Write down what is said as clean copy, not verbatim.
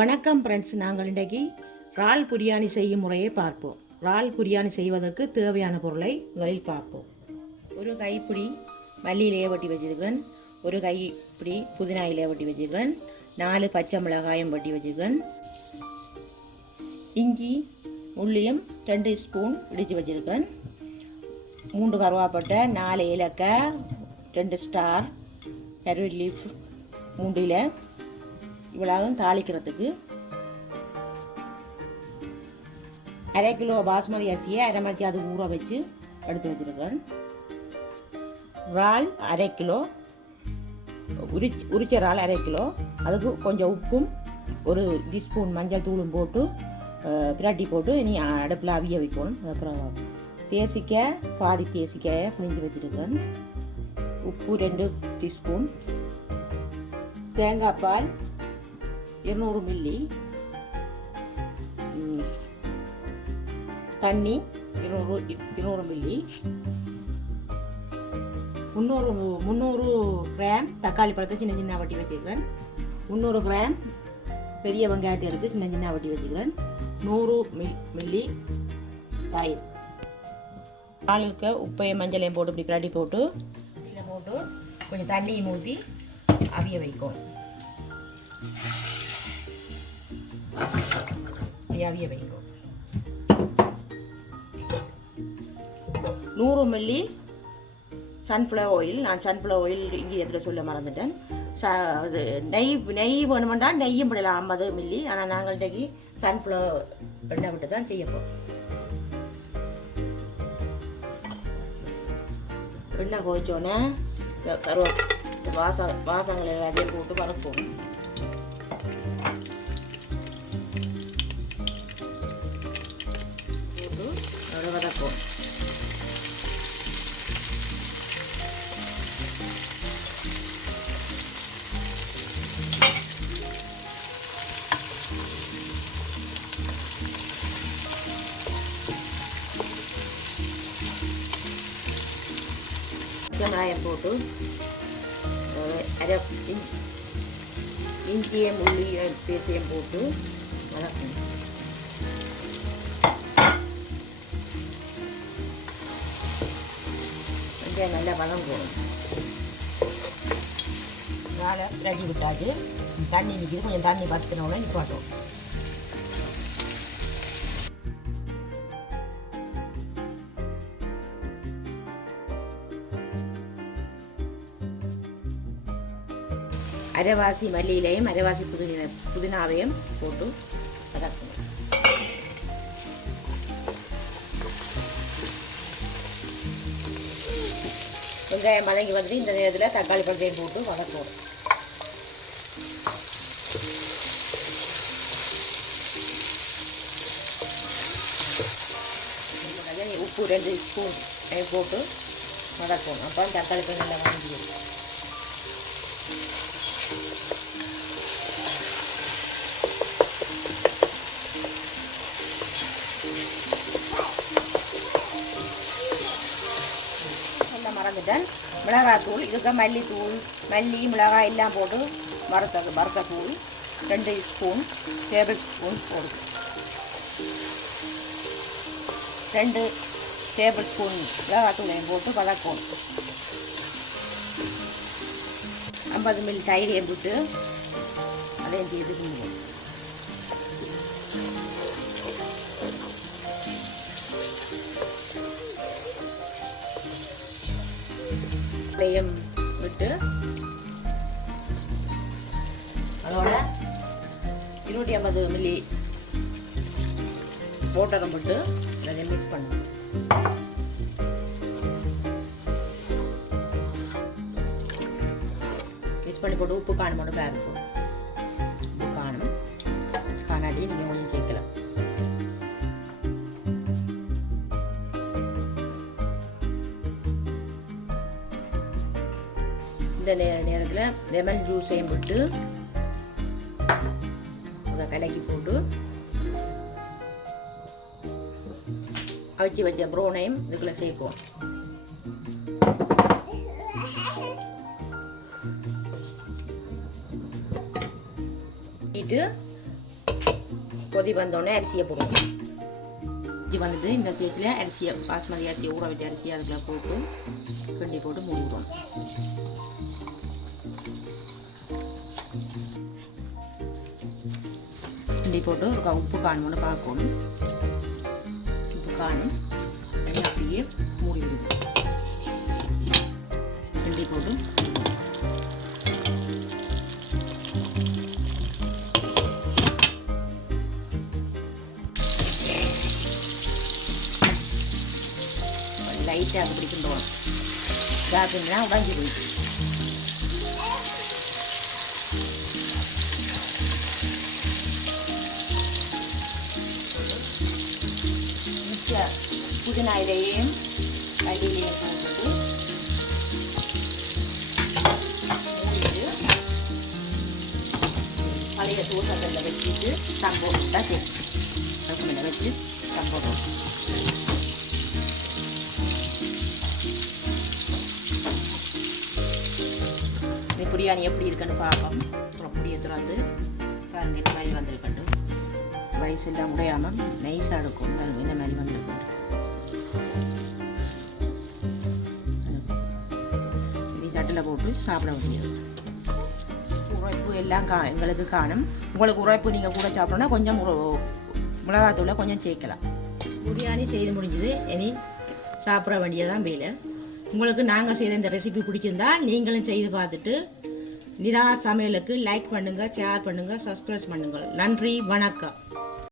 வணக்கம் ஃப்ரெண்ட்ஸ், நாங்கள் இன்றைக்கு இறால் பிரியாணி செய்யும் முறையை பார்ப்போம். இறால் பிரியாணி செய்வதற்கு தேவையான பொருளை முதலில் பார்ப்போம். ஒரு கைப்பிடி மல்லி இலையை வெட்டி வச்சிருக்கிறேன், ஒரு கைப்பிடி புதினா இலையை வெட்டி வச்சிருக்கிறேன், 4 பச்சை மிளகாயம் வெட்டி வச்சிருக்கிறேன், இஞ்சி உள்ளியும் 2 ஸ்பூன் இடித்து வச்சிருக்கிறேன், 3 கருவாப்பட்டை, 4 ஏலக்காய், 2 ஸ்டார், கருவேப்பிலை லீஃப் 3 இலை, இவ்வளவும் தாளிக்கிறதுக்கு 1/2 கிலோ பாஸ்மதி அரிசியை 1/2 மணிக்கு அது ஊற வச்சு எடுத்து வச்சுருக்கிறேன். இறால் 1/2 கிலோ, உரிச்ச இறால் 1/2 கிலோ, அதுக்கு கொஞ்சம் உப்பும் 1 டீஸ்பூன் மஞ்சள் தூளும் போட்டு பிரட்டி போட்டு இனி அடுப்பில் அவிய வைக்கணும். அப்புறம் தேசிக்காய், பாதி தேசிக்காயை புளிஞ்சு வச்சுருக்கிறேன், உப்பு 2 டீஸ்பூன், தேங்காய் பால் 200 மில்லி, தண்ணி 200 மில்லி, 300 கிராம் தக்காளி பழத்தை சின்ன சின்ன வட்டி வச்சுக்கிறேன், 300 கிராம் பெரிய வெங்காயத்தை எடுத்து சின்ன சின்ன வட்டி வச்சுக்கிறேன், 100 மில்லி தயிர். பாலுக்கு உப்பையும் மஞ்சளையும் போட்டு இப்படி பிரட்டி போட்டு இதில் போட்டு கொஞ்சம் தண்ணியும் ஊற்றி அவிய வைக்கும். அவிய வைக்கும். 100 மில்லி சன்ஃப்ளவர் ஆயில். நான் சன்ஃப்ளவர் ஆயில் இங்கே இடத்துல சொல்ல மறந்துட்டேன். நெய் வேணுமெண்டா நெய்யும் போடலாம் 50 மில்லி. ஆனால் நாங்கள் இன்றைக்கு சன்ஃப்ளவர் எண்ணெய் விட்டு தான் செய்யப்போம். எண்ணெய் கொதிச்சோன்னே வாசங்களை எல்லாத்தையும் போட்டு வதக்குவோம். வதக்குவோம். வெங்காயம் போட்டு இஞ்சியும் உள்ளியும் பேசியும் போட்டு வதக்கணும். வெங்காயம் நல்லா வதங்கணும். மேலே ரெடி விட்டாச்சு. தண்ணி நிற்கிது, கொஞ்சம் தண்ணி பற்றினோட நிப்பாட்டும். அரைவாசி மல்லியிலையும் அரைவாசி புதினாவையும் போட்டு வதக்கணும். வெங்காயம் வதங்கி வந்துட்டு இந்த நேரத்தில் தக்காளி பழத்தையும் போட்டு வதக்கணும். உப்பு 2 ஸ்பூன் போட்டு வதக்கணும். அப்போ தக்காளி பழம் நல்லா வதங்கிடும். மறந்துட்டேன், மிளகாத்தூள், இதுக்கு மல்லித்தூள், மல்லி மிளகாய் எல்லாம் போட்டு வறுத்த தூள் 2 ஸ்பூன் டேபிள் ஸ்பூன் போடுது. 2 டேபிள் ஸ்பூன் மிளகாத்தூளையும் போட்டு வதக்கணும். 50 மில்லி தயிரையும் போட்டு அதையும் செய்து கிண்டுவோம். விட்டு அதோட 250 மில்லி வாட்டரும் போட்டு அதை மிக்ஸ் பண்ணணும். மிக்ஸ் பண்ணி போட்டு உப்பு காணுமோன்னு பாருங்க. உப்பு காணாட்டி நீங்கள் கொஞ்சம் சேர்க்கலாம். இந்த நேரத்தில் லெமன் ஜூஸையும் விட்டு அதை கலக்கி போட்டு அவிச்சு வச்ச ப்ரௌனையும் இதுக்குள்ளே சேர்க்குவோம். கொதி வந்தோடனே அரிசியை போடுவோம். வந்துட்டு இந்த ஸ்டேஜில் அரிசியை பாஸ்மதி அரிசியை ஊற வச்ச அரிசியை அதில் போட்டு கிண்டி போட்டு மூடிடுவோம். கிண்டி போட்டு ஒரு உப்பு காணும்னு பார்க்கணும். உப்பு காணும் அப்படியே மூடி விடுவோம். கிண்டி போட்டு லைட்டாக அப்படி கிண்டுவோம். சாப்பிட்டீங்கன்னா உடஞ்சி போயிடுச்சு. மிச்ச புதினா இலையும் கல்லிலையும் போட்டுட்டு மூடிட்டு பழைய தோசைகளில் வச்சுட்டு தம் போட்டுட்டா சேர்த்து வச்சு தம் போடுவோம். பிரியாணி எப்படி இருக்குன்னு பார்ப்போம். அப்புறம் புளியை திறந்து பாருங்க, இந்த மாதிரி வந்துருக்கட்டும். ரைஸ் எல்லாம் உடையாமல் நைஸாக இருக்கும். இந்த மாதிரி வந்துருக்கட்டும். இது தட்டில் போட்டு சாப்பிட முடியாது. உரைப்பு எல்லாம் எங்களுக்கு காணும். உங்களுக்கு உரைப்பு நீங்கள் கூட சாப்பிடணும்னா கொஞ்சம் மிளகாத்தூளை கொஞ்சம் சேர்க்கலாம். பிரியாணி செய்து முடிஞ்சது. இனி சாப்பிட வேண்டியதான் வேலை. உங்களுக்கு நாங்கள் செய்த இந்த ரெசிபி பிடிச்சிருந்தா நீங்களும் செய்து பார்த்துட்டு நிதா சமையலுக்கு லைக் பண்ணுங்கள், ஷேர் பண்ணுங்கள், சப்ஸ்கிரைப் பண்ணுங்கள். நன்றி, வணக்கம்.